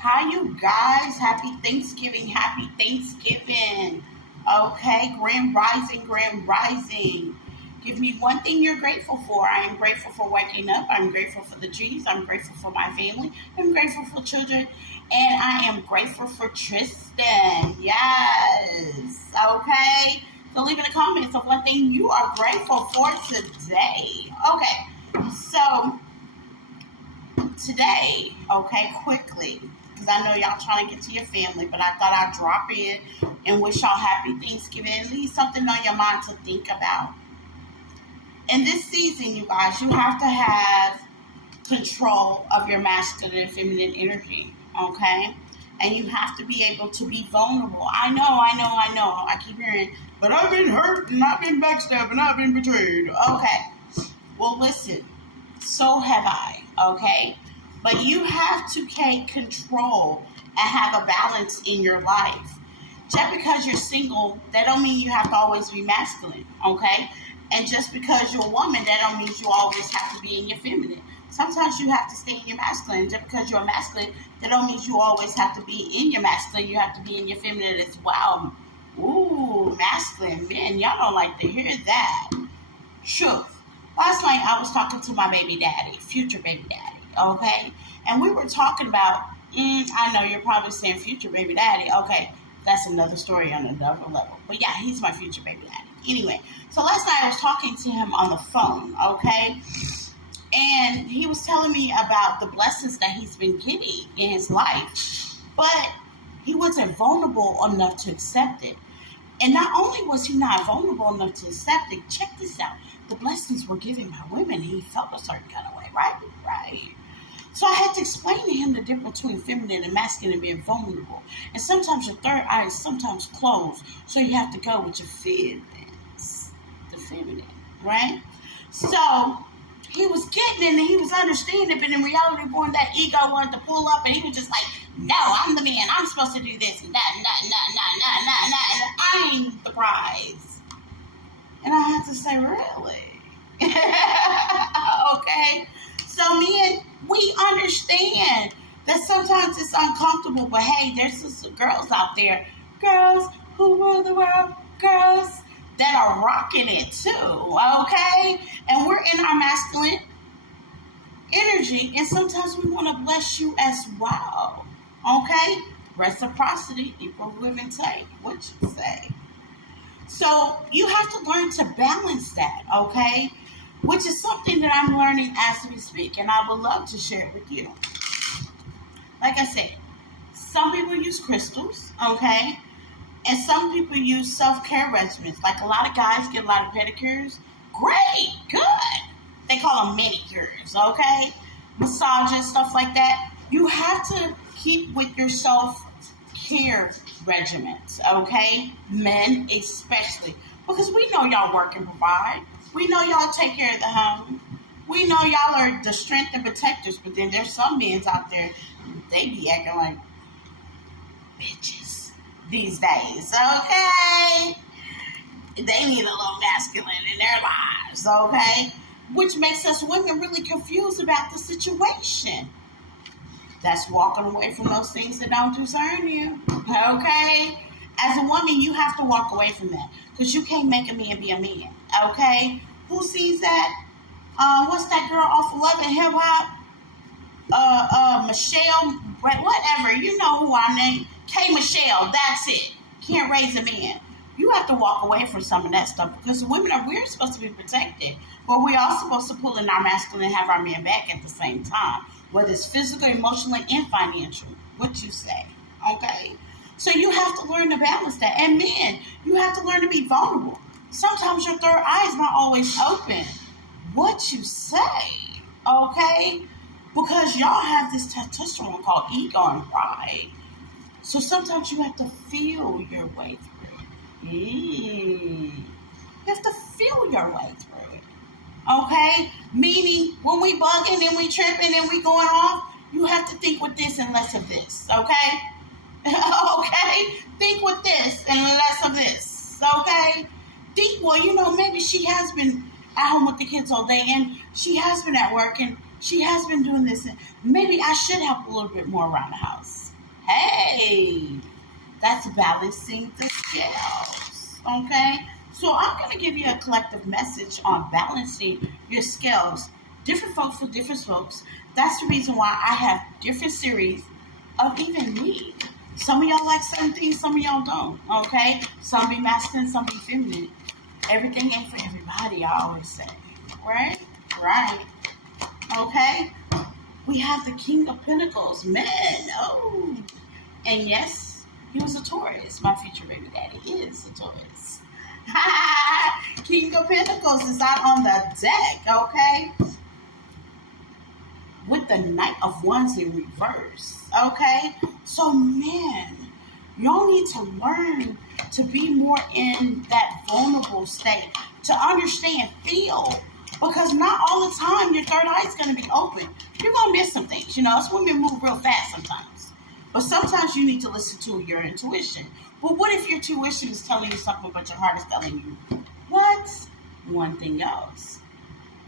Hi, you guys. Happy Thanksgiving. Happy Thanksgiving. Okay, Grand Rising, Grand Rising. Give me one thing you're grateful for. I am grateful for waking up. I'm grateful for the trees. I'm grateful for my family. I'm grateful for children. And I am grateful for Tristan. Yes. Okay. So leave in the comments of one thing you are grateful for today. Okay. So today, okay, quickly, because I know y'all trying to get to your family, but I thought I'd drop in and wish y'all happy Thanksgiving and leave something on your mind to think about. In this season, you guys, you have to have control of your masculine and feminine energy, okay? And you have to be able to be vulnerable. I know. I keep hearing, but I've been hurt and I've been backstabbed and I've been betrayed. Okay. Well, listen, so have I, okay? But you have to take control and have a balance in your life. Just because you're single, that don't mean you have to always be masculine, okay? And just because you're a woman, that don't mean you always have to be in your feminine. Sometimes you have to stay in your masculine. Just because you're a masculine, that don't mean you always have to be in your masculine. You have to be in your feminine as well. Ooh, masculine men, y'all don't like to hear that. Truth. Last night I was talking to my baby daddy, future baby daddy, okay? And we were talking about, I know you're probably saying future baby daddy, okay? That's another story on another level. But yeah, he's my future baby daddy. Anyway, so last night I was talking to him on the phone, okay? And he was telling me about the blessings that he's been getting in his life. But he wasn't vulnerable enough to accept it. And not only was he not vulnerable enough to accept it, check this out. The blessings were given by women. He felt a certain kind of way, right? Right. So I had to explain to him the difference between feminine and masculine and being vulnerable. And sometimes your third eye is sometimes closed. So you have to go with your feelings, the feminine, right? So he was getting it and he was understanding, but in reality, born that ego wanted to pull up and he was just like, no, I'm the man. I'm supposed to do this and that and that and that and that and that. And I'm the prize. And I had to say, really? Okay. So men, we understand that sometimes it's uncomfortable, but hey, there's some girls out there, girls who rule the world, girls that are rocking it too, okay? And we're in our masculine energy, and sometimes we want to bless you as well, okay? Reciprocity, equal give and take, what you say? So you have to learn to balance that, okay? Which is something that I'm learning as we speak, and I would love to share it with you. Like I said, some people use crystals, okay? And some people use self-care regimens. Like a lot of guys get a lot of pedicures. Great, good. They call them manicures, okay? Massages, stuff like that. You have to keep with your self-care regimens, okay? Men especially. Because we know y'all work and provide. We know y'all take care of the home. We know y'all are the strength and protectors, but then there's some men out there, they be acting like bitches these days, okay? They need a little masculine in their lives, okay? Which makes us women really confused about the situation. That's walking away from those things that don't concern you, okay? As a woman, you have to walk away from that because you can't make a man be a man, okay? Who sees that? What's that girl off of Love and Hip Hop? Michelle, whatever. You know who I name. K. Michelle, that's it. Can't raise a man. You have to walk away from some of that stuff because we're supposed to be protected, but we're all supposed to pull in our masculine and have our men back at the same time, whether it's physical, emotional, and financial. What you say, okay? So you have to learn to balance that. And men, you have to learn to be vulnerable. Sometimes your third eye is not always open. What you say, okay? Because y'all have this testosterone called ego and pride. So sometimes you have to feel your way through it. You have to feel your way through it. Okay? Meaning, when we bugging and we tripping and we going off, you have to think with this and less of this. Okay? Okay? Think with this and less of this. Okay? Think, well, maybe she has been at home with the kids all day and she has been at work and she has been doing this. And maybe I should help a little bit more around the house. Hey, that's balancing the scales. Okay? So I'm going to give you a collective message on balancing your scales. Different folks for different folks. That's the reason why I have different series of even me. Some of y'all like certain things, some of y'all don't. Okay? Some be masculine, some be feminine. Everything ain't for everybody, I always say. Right? Right. Okay? We have the King of Pentacles. Man, oh. And yes, he was a Taurus. My future baby daddy is a Taurus. King of Pentacles is out on the deck, okay? With the Knight of Wands in reverse, okay? So, man, y'all need to learn to be more in that vulnerable state, to understand, feel, because not all the time your third eye is going to be open. You're going to miss some things. You know, us women move real fast sometimes. But sometimes you need to listen to your intuition. But what if your intuition is telling you something, but your heart is telling you what? One thing else.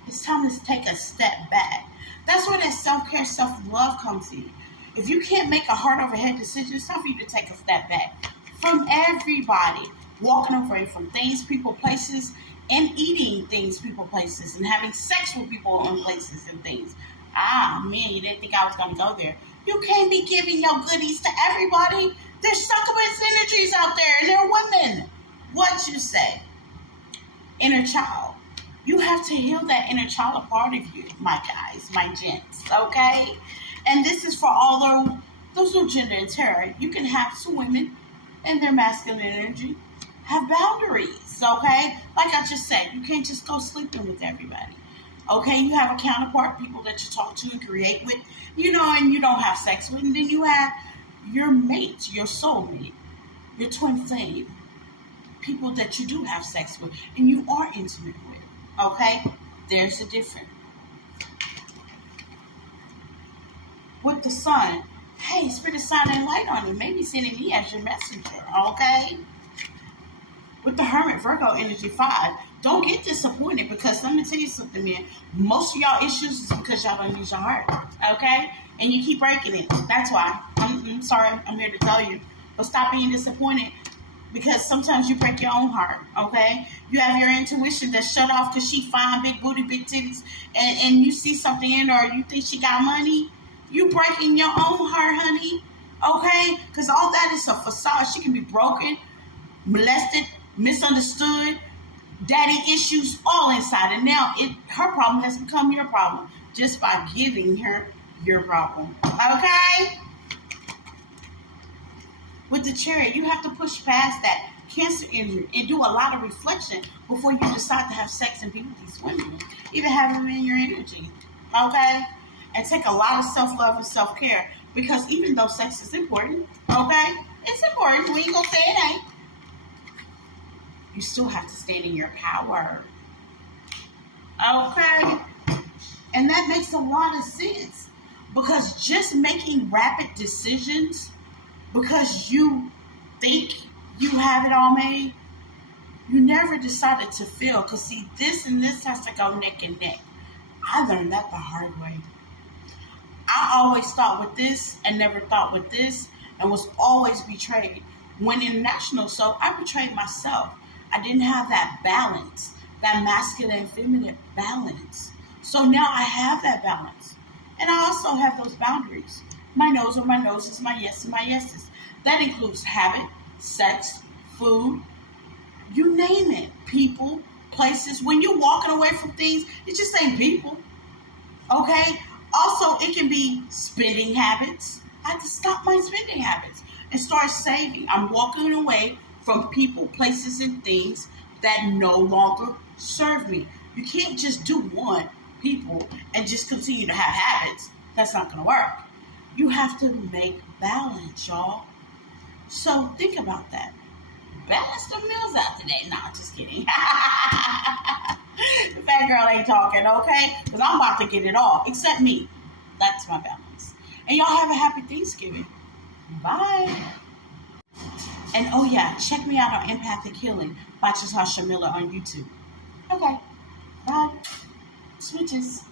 It's time to take a step back. That's where that self-care, self-love comes in. If you can't make a heart over head decision, it's time for you to take a step back from everybody, walking away from things, people, places, and eating things, people, places, and having sex with people and places and things. Ah, man, you didn't think I was going to go there. You can't be giving your goodies to everybody. There's succubus energies out there, and they're women. What you say? Inner child. You have to heal that inner child, a part of you, my guys, my gents, okay? And this is for all those no gender and terror. You can have some women and their masculine energy have boundaries, okay? Like I just said, you can't just go sleeping with everybody. Okay, you have a counterpart, people that you talk to and create with, you know, and you don't have sex with. And then you have your mate, your soulmate, your twin flame, people that you do have sex with and you are intimate with. Okay, there's a difference. With the sun, hey, Spirit shining light on you, maybe sending me as your messenger, okay? With the Hermit, Virgo energy 5, don't get disappointed, because let me tell you something, man. Most of y'all issues is because y'all don't use your heart, okay? And you keep breaking it. That's why. I'm sorry, I'm here to tell you. But stop being disappointed, because sometimes you break your own heart, okay? You have your intuition that's shut off because she fine, big booty, big titties, and you see something in her, or you think she got money. You breaking your own heart, honey, okay? Because all that is a facade. She can be broken, molested, misunderstood, daddy issues, all inside. And now her problem has become your problem just by giving her your problem, okay? With the Chariot, you have to push past that Cancer energy and do a lot of reflection before you decide to have sex and be with these women. Even have them in your energy, okay? And take a lot of self-love and self-care, because even though sex is important, okay? It's important. We ain't gonna say it ain't. You still have to stand in your power, okay? And that makes a lot of sense, because just making rapid decisions because you think you have it all made, you never decided to feel. Because see, this and this has to go neck and neck. I learned that the hard way. I always thought with this and never thought with this, and was always betrayed. When in national soap, I betrayed myself. I didn't have that balance, that masculine and feminine balance. So now I have that balance. And I also have those boundaries. My no's are my no's, my yes and my yeses. That includes habit, sex, food, you name it. People, places. When you're walking away from things, it just ain't people. Okay? Also, it can be spending habits. I had to stop my spending habits and start saving. I'm walking away from people, places, and things that no longer serve me. You can't just do one, people, and just continue to have habits. That's not going to work. You have to make balance, y'all. So think about that. Balance the meals out today. No, just kidding. The fat girl ain't talking, okay? Because I'm about to get it all, except me. That's my balance. And y'all have a happy Thanksgiving. Bye. And oh yeah, check me out on Empathic Healing by Chatasha Miller on YouTube. Okay. Bye. Switches.